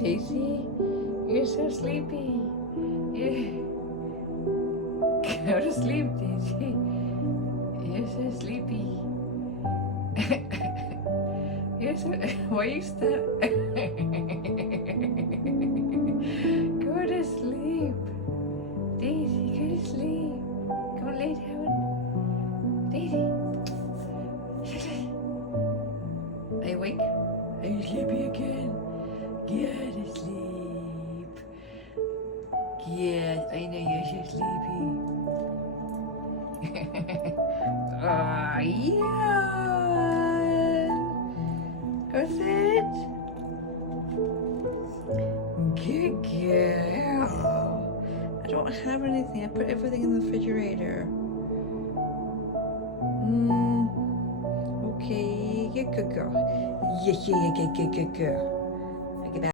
Daisy, you're so sleepy. Yeah. Go to sleep, Daisy. You're so sleepy. You're so. Why you stop? Go to sleep. Daisy, go to sleep. Go lay down. Daisy. Are you awake? Are you sleepy again? Get to sleep. Yes, I know you're so sleepy. Oh, yeah. Go sit. Good girl. I don't have anything. I put everything in the refrigerator. Okay, good girl. Yeah, good girl.